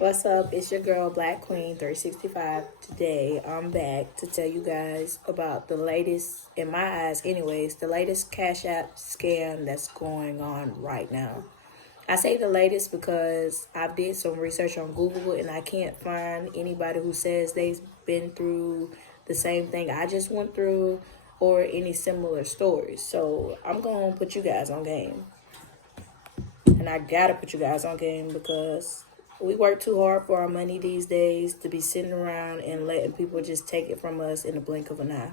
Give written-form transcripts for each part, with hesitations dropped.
What's up? It's your girl Black Queen 365. Today I'm back to tell you guys about the latest, in my eyes anyways, the latest Cash App scam that's going on right now. I say the latest because I've did some research on Google and I can't find anybody who says they've been through the same thing I just went through or any similar stories. So I'm going to put you guys on game. And I gotta put you guys on game because we work too hard for our money these days to be sitting around and letting people just take it from us in the blink of an eye.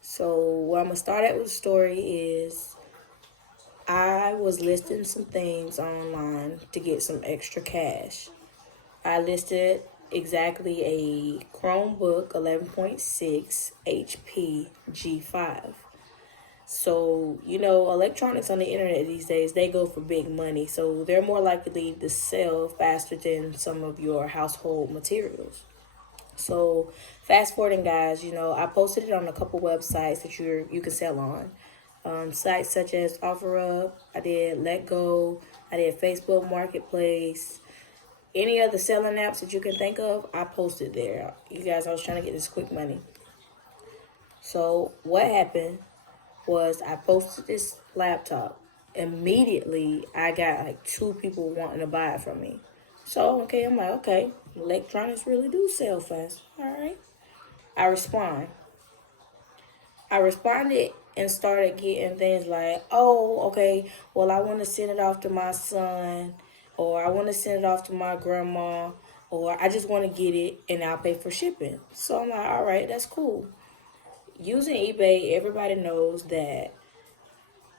So what I'm gonna start at with the story is I was listing some things online to get some extra cash. I listed exactly a Chromebook 11.6 HP G5. So, electronics on the internet these days, they go for big money. So they're more likely to sell faster than some of your household materials. So fast forwarding, guys, I posted it on a couple websites that you can sell on. Sites such as OfferUp, I did Let Go, I did Facebook Marketplace. Any other selling apps that you can think of, I posted there. You guys, I was trying to get this quick money. So what happened was I posted this laptop. Immediately, I got like two people wanting to buy it from me. So, I'm like, okay, electronics really do sell fast. All right. I respond. I responded and started getting things like, oh, okay, well, I want to send it off to my son, or I want to send it off to my grandma, or I just want to get it and I'll pay for shipping. So I'm like, all right, that's cool. Using eBay, everybody knows that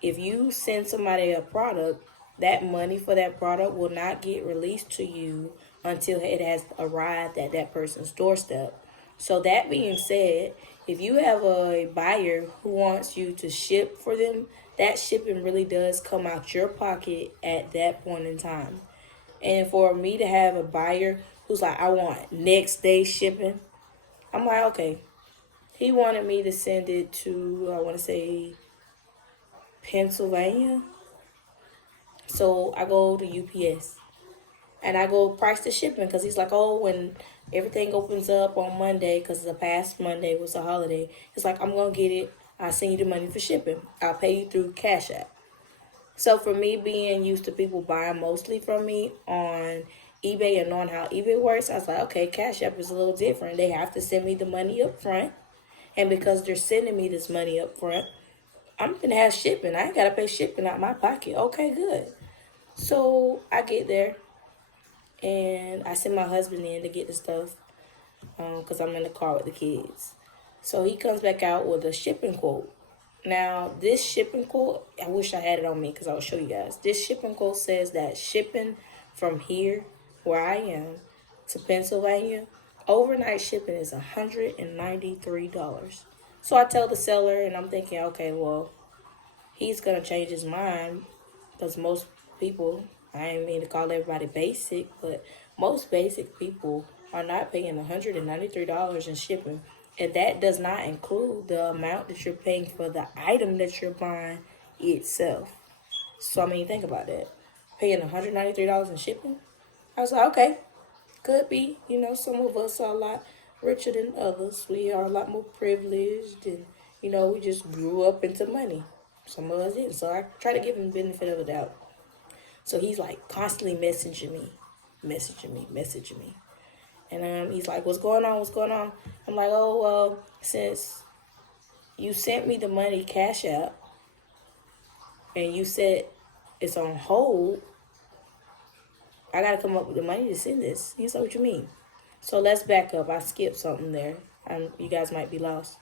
if you send somebody a product, that money for that product will not get released to you until it has arrived at that person's doorstep. So that being said, if you have a buyer who wants you to ship for them, that shipping really does come out your pocket at that point in time. And for me to have a buyer who's like, I want next day shipping, I'm like, okay. He wanted me to send it to, I want to say, Pennsylvania. So I go to UPS and I go price the shipping because he's like, oh, when everything opens up on Monday, because the past Monday was a holiday, it's like, I'm going to get it. I'll send you the money for shipping. I'll pay you through Cash App. So for me being used to people buying mostly from me on eBay and knowing how eBay works, I was like, okay, Cash App is a little different. They have to send me the money up front. And because they're sending me this money up front, I'm going to have shipping. I ain't got to pay shipping out my pocket. Okay, good. So I get there and I send my husband in to get the stuff because I'm in the car with the kids. So he comes back out with a shipping quote. Now, this shipping quote, I wish I had it on me because I'll show you guys. This shipping quote says that shipping from here, where I am, to Pennsylvania, overnight shipping is $193. So I tell the seller, and I'm thinking, okay, well, he's going to change his mind because most people, I ain't mean to call everybody basic, but most basic people are not paying $193 in shipping. And that does not include the amount that you're paying for the item that you're buying itself. So, I mean, think about that. Paying $193 in shipping? I was like, okay, could be. Some of us are a lot richer than others. We are a lot more privileged and, we just grew up into money. Some of us didn't. So I try to give him the benefit of the doubt. So he's like constantly messaging me. And he's like, what's going on? I'm like, oh, well, since you sent me the money Cash App and you said it's on hold, I got to come up with the money to send this. He's like, what you mean? So let's back up. I skipped something there. You guys might be lost.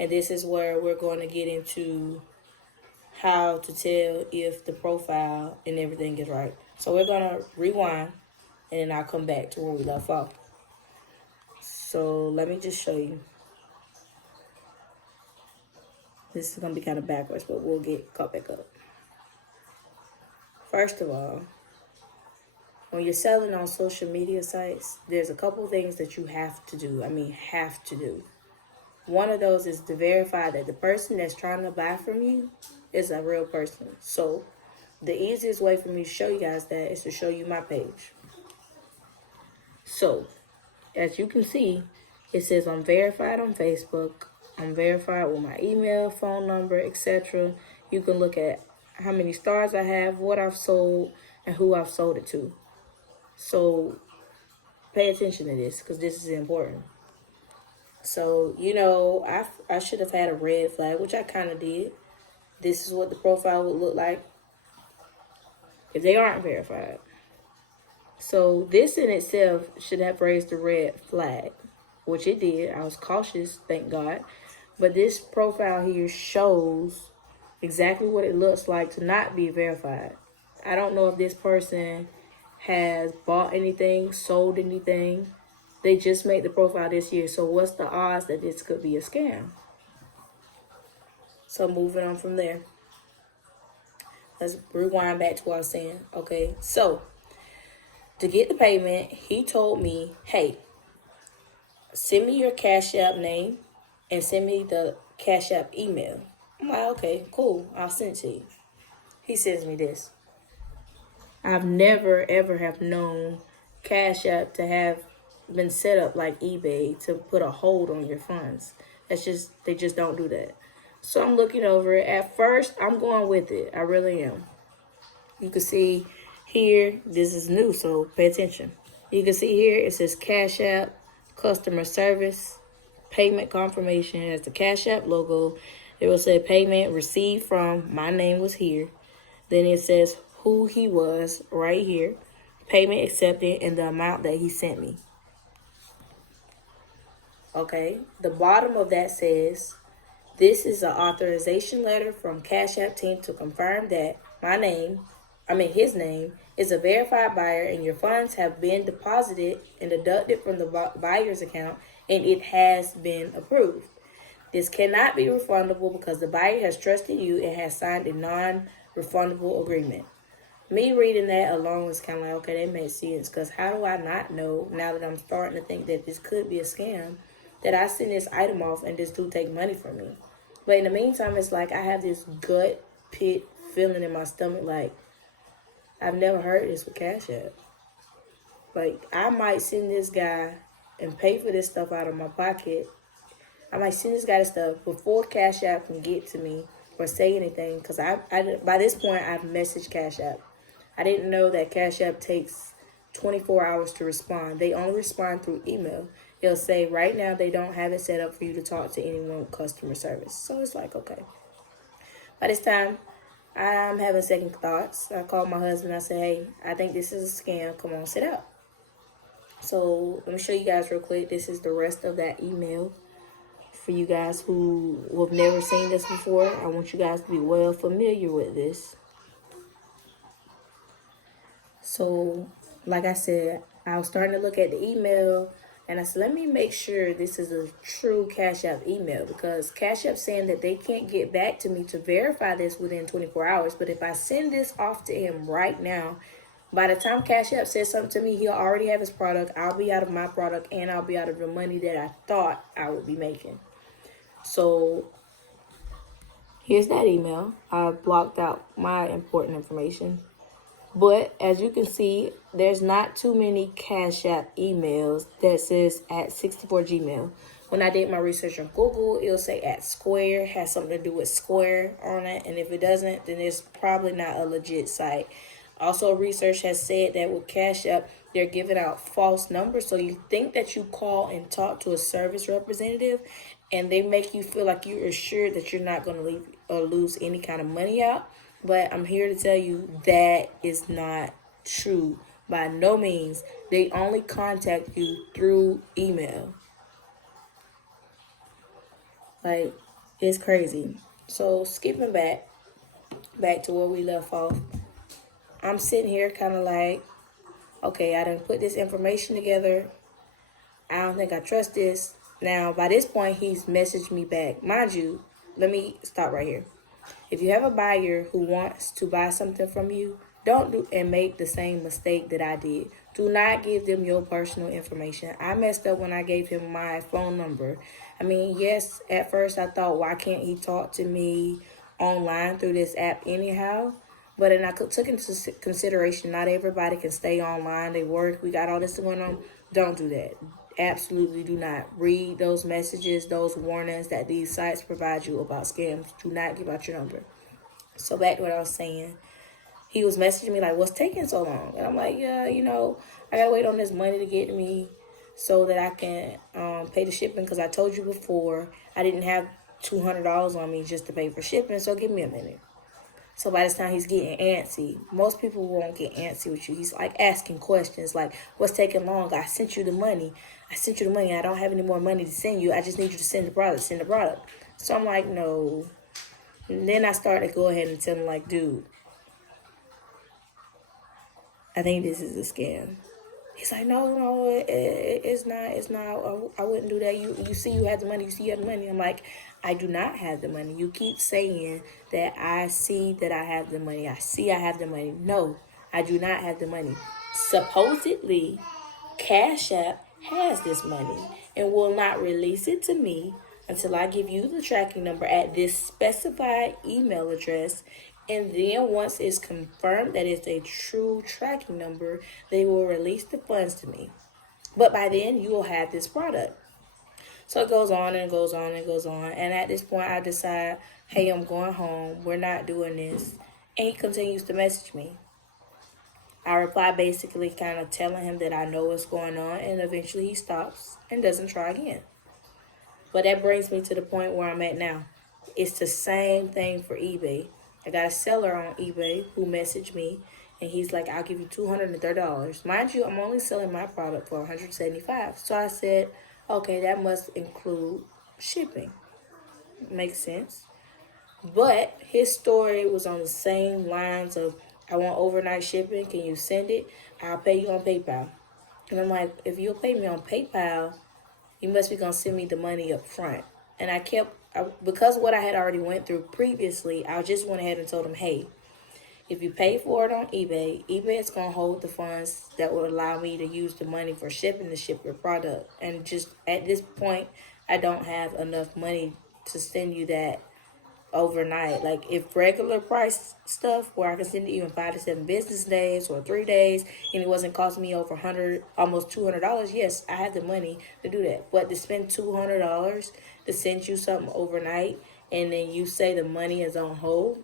And this is where we're going to get into how to tell if the profile and everything is right. So we're going to rewind and then I'll come back to where we left off. So let me just show you. This is going to be kind of backwards, but we'll get caught back up. First of all, when you're selling on social media sites, there's a couple things that you have to do. Have to do. One of those is to verify that the person that's trying to buy from you is a real person. So the easiest way for me to show you guys that is to show you my page. So, as you can see, it says I'm verified on Facebook. I'm verified with my email, phone number, etc. You can look at how many stars I have, what I've sold, and who I've sold it to. So pay attention to this because this is important. So, I should have had a red flag, which I kind of did. This is what the profile would look like if they aren't verified. So this in itself should have raised a red flag, which it did. I was cautious, thank God. But this profile here shows exactly what it looks like to not be verified. I don't know if this person has bought anything, sold anything. They just made the profile this year. So what's the odds that this could be a scam? So moving on from there. Let's rewind back to what I was saying. Okay, so to get the payment, he told me, hey, send me your Cash App name and send me the Cash App email. I'm like, okay, cool. I'll send it to you. He sends me this. I've never, ever have known Cash App to have been set up like eBay to put a hold on your funds. They just don't do that. So I'm looking over it. At first, I'm going with it. I really am. You can see here, this is new, so pay attention. You can see here, it says Cash App, customer service, payment confirmation. It has the Cash App logo. It will say payment received from, my name was here. Then it says who he was right here, payment accepted, and the amount that he sent me. Okay, the bottom of that says, this is an authorization letter from Cash App team to confirm that his name is a verified buyer and your funds have been deposited and deducted from the buyer's account and it has been approved. This cannot be refundable because the buyer has trusted you and has signed a non-refundable agreement. Me reading that alone was kind of like, okay, that makes sense, because how do I not know, now that I'm starting to think that this could be a scam, that I send this item off and this dude take money from me? But in the meantime, it's like I have this gut pit feeling in my stomach, like, I've never heard this with Cash App. Like, I might send this guy and pay for this stuff out of my pocket. I might send this guy this stuff before Cash App can get to me or say anything, because by this point, I've messaged Cash App. I didn't know that Cash App takes 24 hours to respond. They only respond through email. It'll say right now they don't have it set up for you to talk to anyone with customer service. So it's like, okay. By this time, I'm having second thoughts. I called my husband. I said, hey, I think this is a scam. Come on, sit out. So let me show you guys real quick. This is the rest of that email. For you guys who have never seen this before, I want you guys to be well familiar with this. So, like I said, I was starting to look at the email, and I said, let me make sure this is a true Cash App email, because Cash App saying that they can't get back to me to verify this within 24 hours. But if I send this off to him right now, by the time Cash App says something to me, he'll already have his product. I'll be out of my product, and I'll be out of the money that I thought I would be making. So here's that email. I blocked out my important information. But as you can see, there's not too many Cash App emails that says @64Gmail. When I did my research on Google, it'll say @Square, has something to do with Square on it. And if it doesn't, then it's probably not a legit site. Also, research has said that with Cash App, they're giving out false numbers. So you think that you call and talk to a service representative, and they make you feel like you're assured that you're not going to leave or lose any kind of money out. But I'm here to tell you that is not true by no means. They only contact you through email. Like, it's crazy. So skipping back to where we left off, I'm sitting here kind of like, okay, I done put this information together. I don't think I trust this. Now, by this point, he's messaged me back. Mind you, let me stop right here. If you have a buyer who wants to buy something from you, don't do and make the same mistake that I did. Do not give them your personal information. I messed up when I gave him my phone number. I mean, yes, at first I thought, why can't he talk to me online through this app anyhow? But then I took into consideration not everybody can stay online. They work. We got all this going on. Don't do that. Absolutely do not read those messages, those warnings that these sites provide you about scams. Do not give out your number. So back to what I was saying. He was messaging me like, what's taking so long? And I'm like, yeah, I got to wait on this money to get to me so that I can pay the shipping, because I told you before I didn't have $200 on me just to pay for shipping, so give me a minute. So by this time he's getting antsy. Most people won't get antsy with you. He's like asking questions like, what's taking long? I sent you the money. I don't have any more money to send you. I just need you to send the product. So I'm like, no. And then I started to go ahead and tell him like, dude, I think this is a scam. He's like, no, it's not. I wouldn't do that. You see you have the money. I'm like, I do not have the money. You keep saying that I see that I have the money. I have the money. No, I do not have the money. Supposedly, Cash App has this money and will not release it to me until I give you the tracking number at this specified email address. And then once it's confirmed that it's a true tracking number, they will release the funds to me. But by then, you will have this product. So it goes on and goes on and goes on. And at this point, I decide, hey, I'm going home. We're not doing this. And he continues to message me. I reply basically kind of telling him that I know what's going on. And eventually he stops and doesn't try again. But that brings me to the point where I'm at now. It's the same thing for eBay. I got a seller on eBay who messaged me, and he's like, I'll give you $230. Mind you, I'm only selling my product for $175. So I said, okay, that must include shipping. Makes sense. But his story was on the same lines of, I want overnight shipping. Can you send it? I'll pay you on PayPal. And I'm like, if you'll pay me on PayPal, you must be going to send me the money up front. And because what I had already went through previously, I just went ahead and told him, hey, if you pay for it on eBay is going to hold the funds that will allow me to use the money for shipping to ship your product. And just at this point, I don't have enough money to send you that overnight. Like if regular price stuff where I can send it you in 5 to 7 business days or 3 days and it wasn't costing me over almost $200, yes, I have the money to do that. But to spend $200 to send you something overnight and then you say the money is on hold,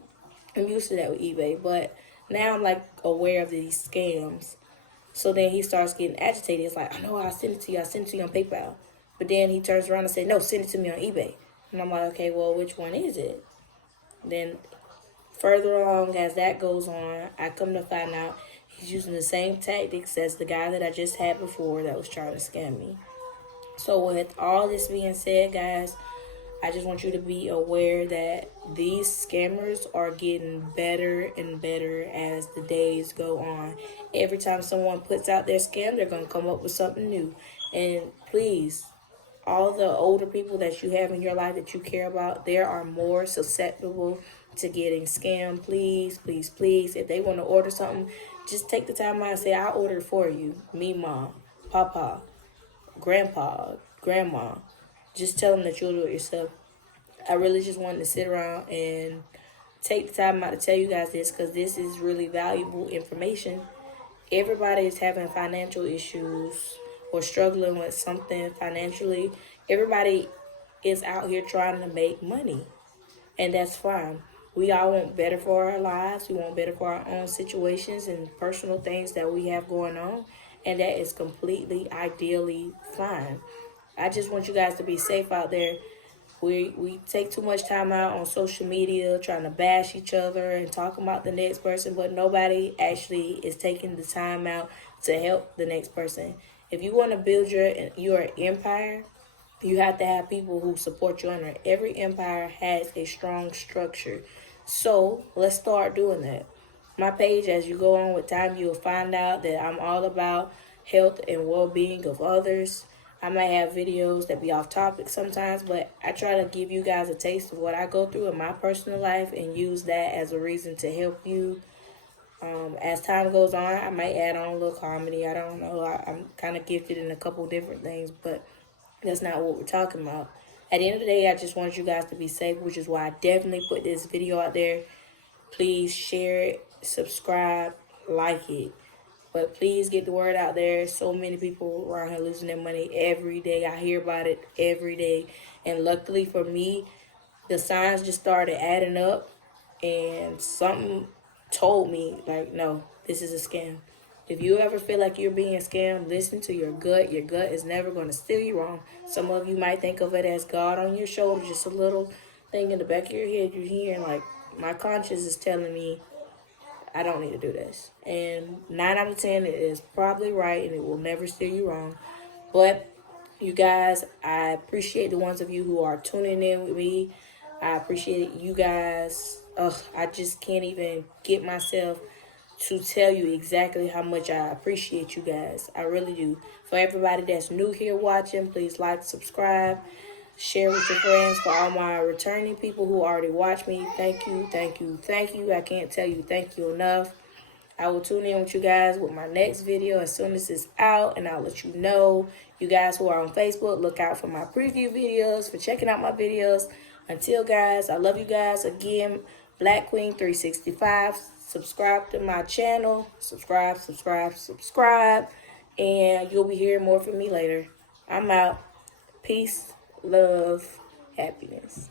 I'm used to that with eBay. But now I'm like aware of these scams. So then he starts getting agitated. It's like, I know I'll send it to you. I'll send it to you on PayPal. But then he turns around and says, no, send it to me on eBay. And I'm like, okay, well, which one is it? Then further along as that goes on, I come to find out he's using the same tactics as the guy that I just had before that was trying to scam me. So with all this being said, guys, I just want you to be aware that these scammers are getting better and better as the days go on. Every time someone puts out their scam, they're going to come up with something new. And please, all the older people that you have in your life that you care about, they are more susceptible to getting scammed. Please, please, please, if they want to order something, just take the time out and say, I'll order it for you. Me, mom, papa, grandpa, grandma. Just tell them that you'll do it yourself. I really just wanted to sit around and take the time out to tell you guys this because this is really valuable information. Everybody is having financial issues or struggling with something financially. Everybody is out here trying to make money, and that's fine. We all want better for our lives. We want better for our own situations and personal things that we have going on, and that is completely, ideally fine. I just want you guys to be safe out there. We take too much time out on social media trying to bash each other and talk about the next person, but nobody actually is taking the time out to help the next person. If you want to build your empire, you have to have people who support you under it. Every empire has a strong structure. So let's start doing that. My page, as you go on with time, you will find out that I'm all about health and well-being of others. I might have videos that be off topic sometimes, but I try to give you guys a taste of what I go through in my personal life and use that as a reason to help you. As time goes on, I might add on a little comedy. I don't know. I'm kind of gifted in a couple different things, but that's not what we're talking about. At the end of the day, I just want you guys to be safe, which is why I definitely put this video out there. Please share it subscribe, like it. But please get the word out there. So many people around here losing their money every day. I hear about it every day. And luckily for me, the signs just started adding up. And something told me, like, no, this is a scam. If you ever feel like you're being scammed, listen to your gut. Your gut is never going to steer you wrong. Some of you might think of it as God on your shoulder, just a little thing in the back of your head. You're hearing, like, my conscience is telling me I don't need to do this. And 9 out of 10, it is probably right, and it will never steer you wrong. But you guys, I appreciate the ones of you who are tuning in with me. I appreciate you guys. I just can't even get myself to tell you exactly how much I appreciate you guys. I really do. For everybody that's new here watching, please like, subscribe, share with your friends. For all my returning people who already watch me, thank you, thank you, thank you. I can't tell you thank you enough. I will tune in with you guys with my next video as soon as it's out, and I'll let you know. You guys who are on Facebook, look out for my preview videos, for checking out my videos. Until, guys, I love you guys. Again, Black Queen 365. Subscribe to my channel. Subscribe, subscribe, subscribe. And you'll be hearing more from me later. I'm out. Peace, love, happiness.